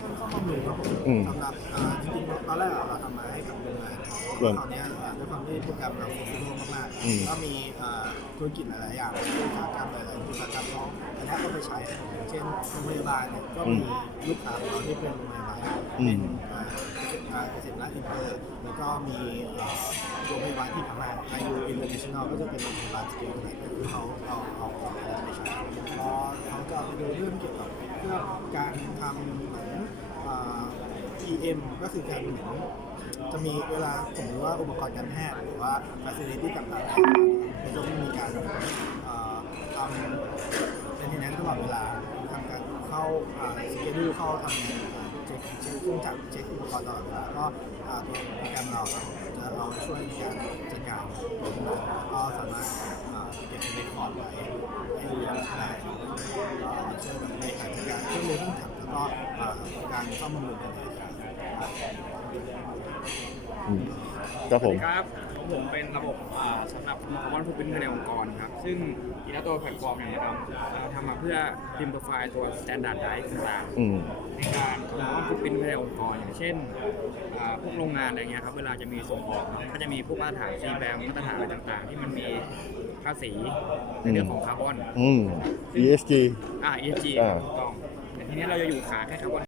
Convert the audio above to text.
ช่างซ่อมบำรุงครับผมอืมสำหรับอ่าจริงๆตอนแรกอะเราทำมาให้กับโรงงานส่วนตอนเนี้ยอ่าด้วยความที่โปรแกรมเราโฟกัสมากอืม ๆก็มีอ่าธุรกิจหลายๆอย่างอุตสาหกรรมหลายๆอุตสาหกรรมเขาอันนี้ก็ไปใช้อย่างเช่นโรงพยาบาลเนี่ยก็มีลูกค้าของเราที่เป็นโรงพยาบาลอืเป็มนอ่าเกษตรอ่าเกษตรรัฐอินเตอร์แล้วก็มีอ่าโรงพยาบาลที่พม่าอายุอินเตอร์เนชั่นแนลก็จะเป็นโรงพยาบาลสเกลไหนก็คือเขาเอาเอาของเราไปใช้พอเขาจะไปดูเรื่องเกี่ยวกับเรื่องการทำเหมือนอ่า EM ก็คือการเหมือนจะมีเวลาสมมติว่าอุปกรณ์การแพทย์หรือว่า facility ต่างๆมันจะมีการทำเป็นที่นั้นตลอดเวลาทำการเข้าสเกดูเข้าทำงานเช็คเช็คเครื่องจักรเช็คอุปกรณ์ตลอดเวลาก็ตัวโปรแกรมเราจะเอาช่วยในการจัดการก็สามารถเก็บเป็นคอร์ดไว้ให้ดูย้อนหลังได้ครับก็ช่วยในการจัดการเครื่องมือเครื่องจักรแล้วก็การซ่อมบำรุงกันเลย ครับอืมครับสผวัสมดีครับของผมเป็นระบบอ่าสำหรับคอมมอนฟูดพิ้นภายในองค์กรครับ ซึ่งอีลัตัวแพลตฟอร์มเนี่ยเราเราทำมาเพื่อพิมพ์ไฟล์ตัว standard drive ต่างอืมๆในการคอมมอนฟูดพิ้นภายในองค์กรอย่างเช่นอ่าพวกโรงงานอะไรเงี้ยครับเวลาจะมีส่งออกเนอะก็จะมีพวกมาตรฐาน C แบมมาตรฐานอะไรต่างๆ ที่มันมีภาษีในเรื่องของคาร์บอนอืม ESG อ่า ESG อ่า ถูกต้องแต่ทีนี้เราจะอยู่ขาแค่คาร์บอน